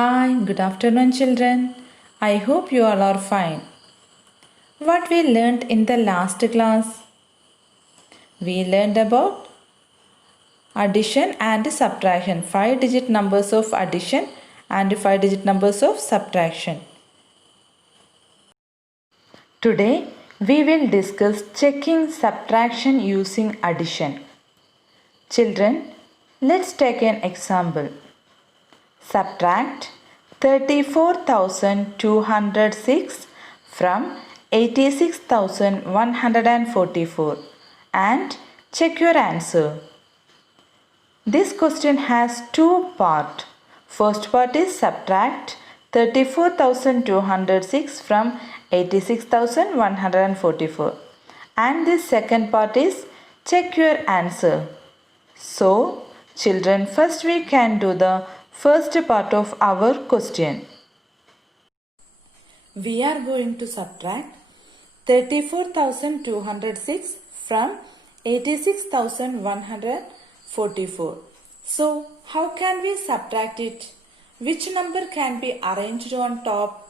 Hi, good afternoon, children. I hope you all are fine. What we learned in the last class? We learned about addition and subtraction, 5-digit numbers of addition and 5-digit numbers of subtraction. Today, we will discuss checking subtraction using addition. Children, let's take an example. Subtract 34,206 from 86,144 and check your answer. This question has two parts. First part is subtract 34,206 from 86,144 and the second part is check your answer. So, children, first we can do the first part of our question. We are going to subtract 34,206 from 86,144. So, how can we subtract it? Which number can be arranged on top?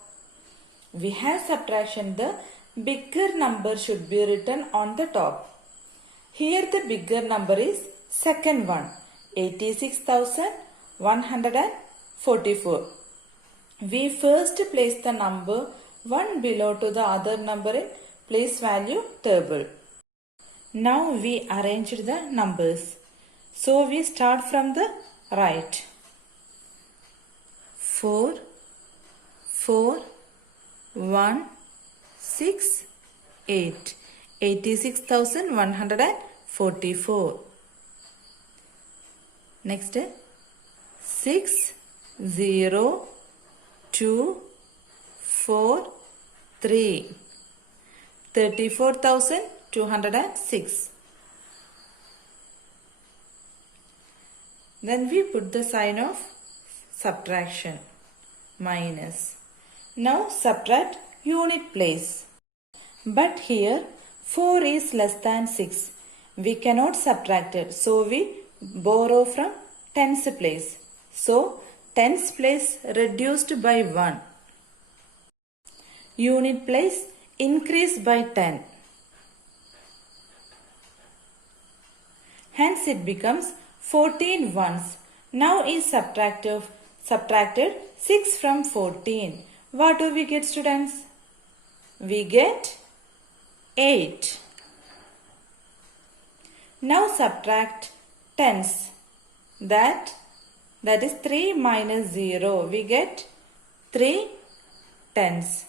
We have subtraction. The bigger number should be written on the top. Here the bigger number is second one, 86,144. We first place the number 1 below to the other number in place value table. Now we arranged the numbers. So we start from the right. 4, 4, 1, 6, 8. 86,144. Next 6, 0, 2, 4, 3. 34,206. Then we put the sign of subtraction, minus. Now subtract unit place. But here 4 is less than 6. We cannot subtract it. So we borrow from tens place. So tens place reduced by 1. Unit place increased by 10. Hence it becomes 14 ones. Now is subtracted 6 from 14. What do we get, students? We get 8. Now subtract tens. That is 3 minus 0. We get 3 tens.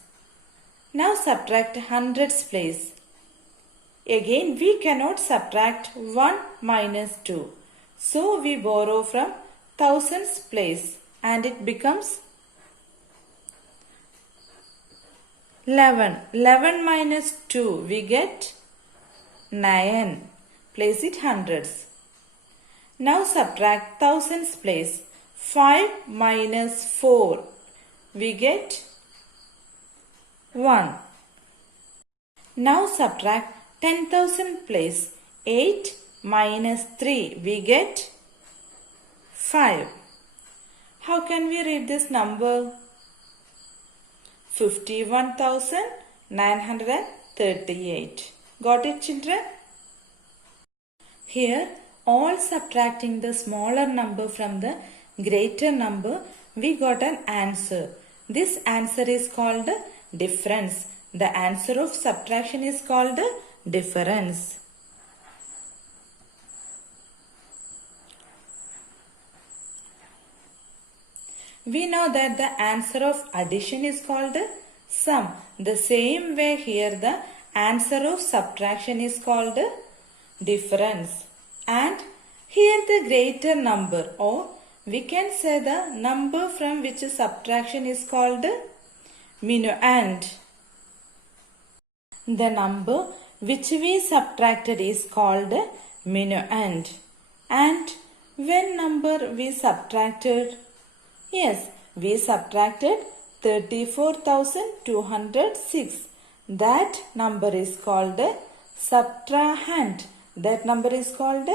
Now subtract hundreds place. Again we cannot subtract 1 minus 2. So we borrow from thousands place and it becomes 11. 11 minus 2 we get 9. Place it hundreds. Now subtract thousands place. 5 minus 4 we get 1. Now subtract 10,000 place. 8 minus 3 we get 5. How can we read this number? 51,938. Got it, children? Here, all subtracting the smaller number from the greater number, we got an answer. This answer is called difference. The answer of subtraction is called difference. We know that the answer of addition is called sum. The same way here the answer of subtraction is called difference. And here the greater number, or we can say the number from which subtraction is called minuend. The number which we subtracted is called minuend. And when number we subtracted? Yes, we subtracted 34,206. That number is called subtrahend. That number is called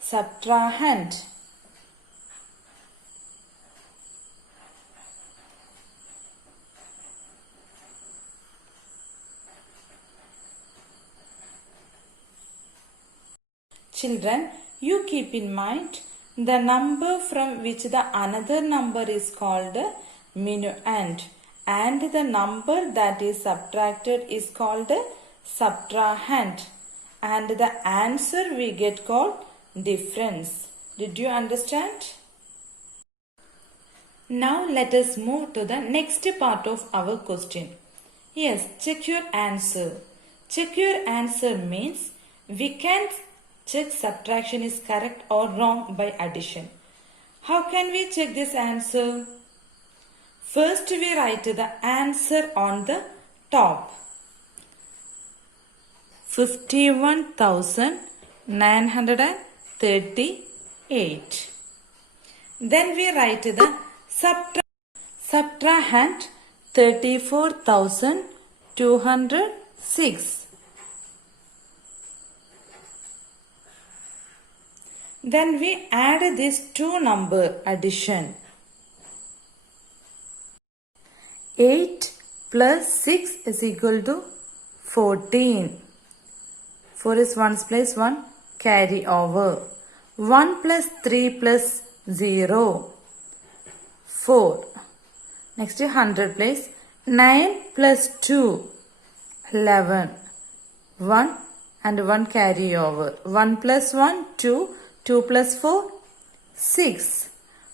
subtrahend. Children, you keep in mind the number from which the another number is called minuend, and the number that is subtracted is called subtrahend, and the answer we get called difference. Did you understand? Now let us move to the next part of our question. Yes, check your answer. Check your answer means we can check subtraction is correct or wrong by addition. How can we check this answer? First we write the answer on the top. 51,938. Then we write the subtrahend 34,206. Then we add these two number addition. 8 plus 6 is equal to 14. 4 is 1's place 1, carry over. 1 plus 3 plus 0, 4. Next 100 place. 9 plus 2, 11. 1 and 1 carry over. 1 plus 1, 2. 2 plus 4, 6.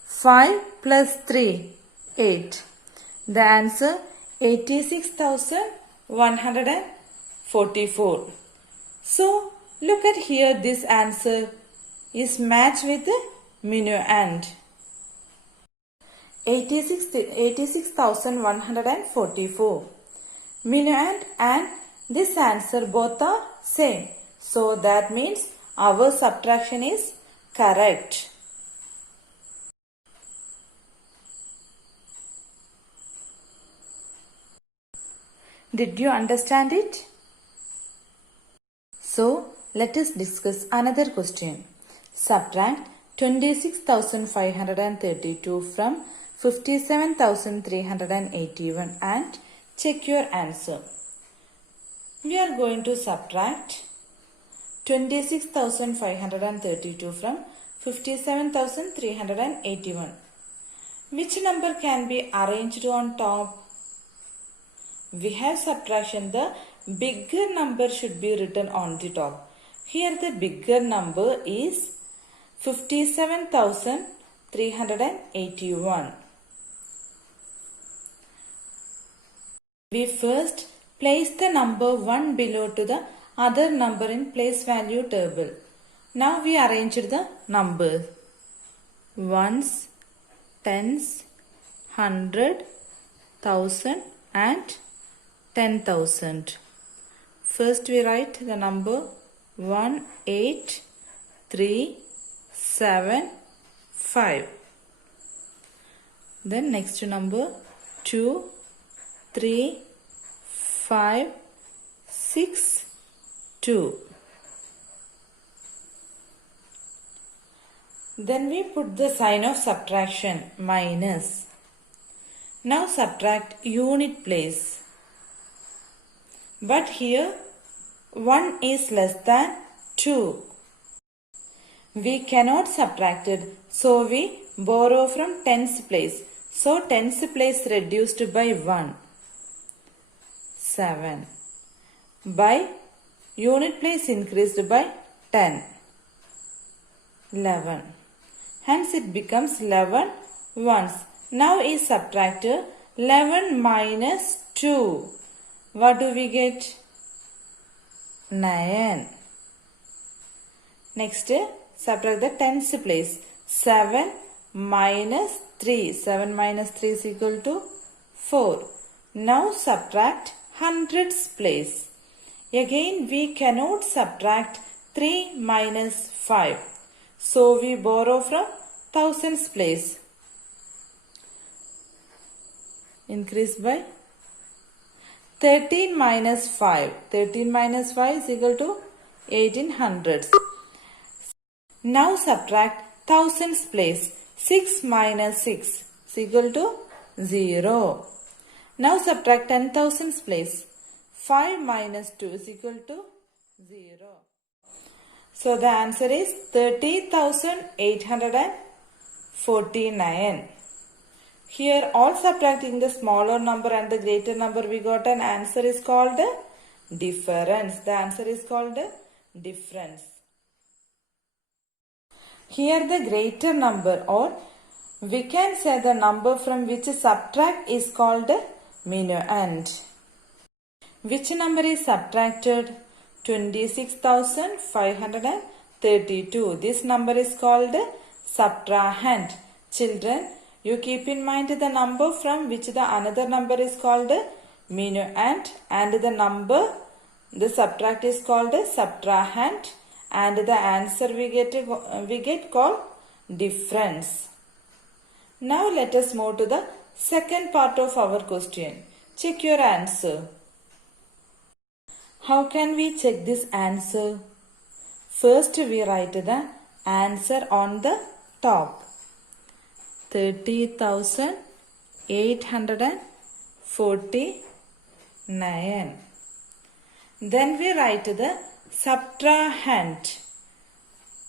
5 plus 3, 8. The answer 86,144. So, look at here, this answer is matched with the minuend. 86,144. Minuend and this answer both are same. So, that means our subtraction is correct. Did you understand it? So, let us discuss another question. Subtract 26,532 from 57,381 and check your answer. We are going to subtract 26,532 from 57,381. Which number can be arranged on top? We have subtraction. The bigger number should be written on the top. Here the bigger number is 57,381. We first place the number 1 below to the other number in place value table. Now we arranged the numbers. Ones, tens, 100, 1,000 and 10,000. First we write the number 18375. Then next number 23562. Then we put the sign of subtraction, minus. Now subtract unit place. But here 1 is less than 2. We cannot subtract it, so we borrow from tens place. So tens place reduced by 1. 7. By unit place increased by 10. 11. Hence it becomes 11 once. Now is subtracted 11 minus 2. What do we get? 9. Next, subtract the tens place. 7 minus 3. 7 minus 3 is equal to 4. Now subtract hundreds place. Again we cannot subtract 3 minus 5. So we borrow from thousands place. Increase by 13 minus 5. 13 minus 5 is equal to 1800s. Now subtract thousands place. 6 minus 6 is equal to 0. Now subtract 10,000s place. 5 minus 2 is equal to 0. So the answer is 30,849. Here all subtracting the smaller number and the greater number, we got an answer is called difference. The answer is called difference. Here the greater number, or we can say the number from which subtract is called minuend. Which number is subtracted? 26,532. This number is called subtrahend. Children, you keep in mind the number from which the another number is called minuend, and the number, the subtract is called subtrahend, and the answer we get called difference. Now let us move to the second part of our question. Check your answer. How can we check this answer? First we write the answer on the top. 30,849. Then we write the subtrahend.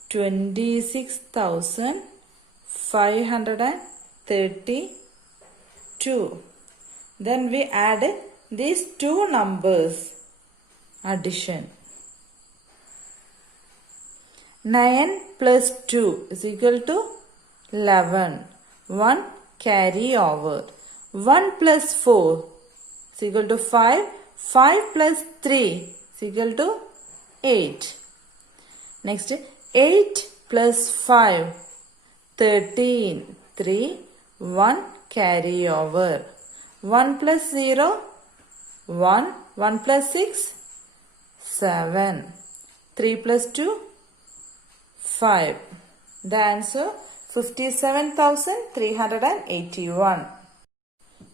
26,532. Then we add these two numbers. Addition. 9 plus 2 is equal to 11. 1 carry over. 1 plus 4 is equal to 5. 5 plus 3 is equal to 8. Next, 8 plus 5, 13. 3, 1 carry over. 1 plus 0, 1. 1 plus 6, 7. 3 plus 2, 5. The answer 57,381.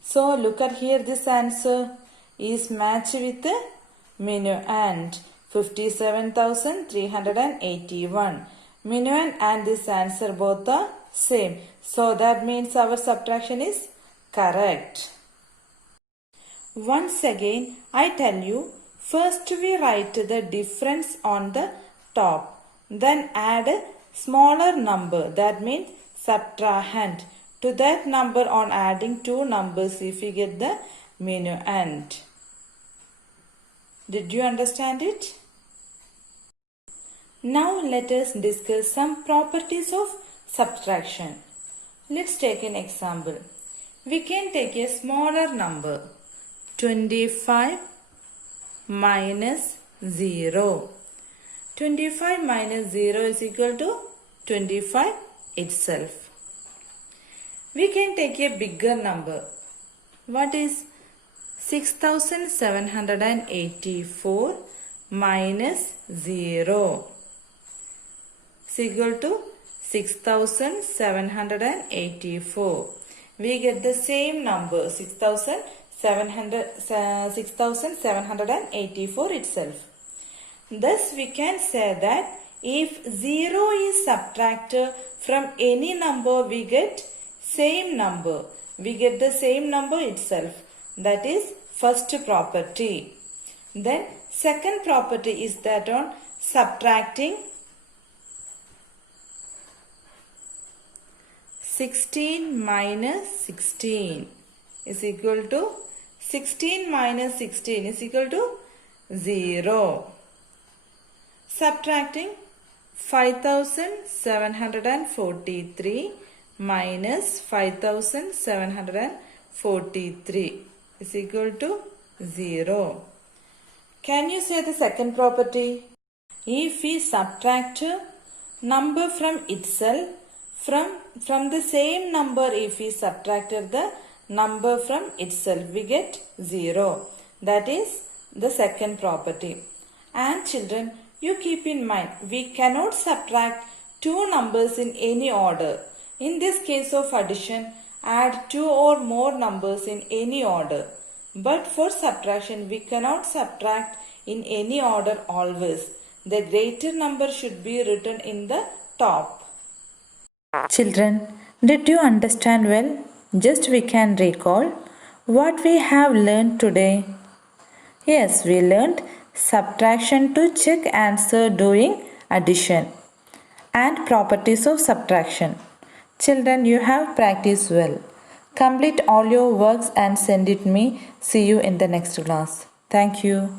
So look at here, this answer is matched with minuend. 57,381. Minuend and this answer both are same. So that means our subtraction is correct. Once again I tell you, first we write the difference on the top. Then add a smaller number, that means subtrahend. To that number on adding two numbers, if we get the minuend. Did you understand it? Now let us discuss some properties of subtraction. Let's take an example. We can take a smaller number. 25 minus 0. 25 minus 0 is equal to 25 itself. We can take a bigger number. What is 6,784 minus 0 is equal to 6,784. We get the same number, 6,784 itself. Thus we can say that if 0 is subtracted from any number, we get same number. We get the same number itself. That is first property. Then second property is that on subtracting 16 minus 16 is equal to 16 minus 16 is equal to 0. Subtracting 5,743 minus 5,743 is equal to 0. Can you say the second property? If we subtract number from itself, from the same number, if we subtracted the number from itself, we get 0. That is the second property. And children, you keep in mind, we cannot subtract two numbers in any order. In this case of addition, add two or more numbers in any order. But for subtraction, we cannot subtract in any order always. The greater number should be written in the top. Children, did you understand well? Just we can recall what we have learned today. Yes, we learned subtraction to check answer doing addition, and properties of subtraction. Children, you have practiced well. Complete all your works and send it me. See you in the next class. Thank you.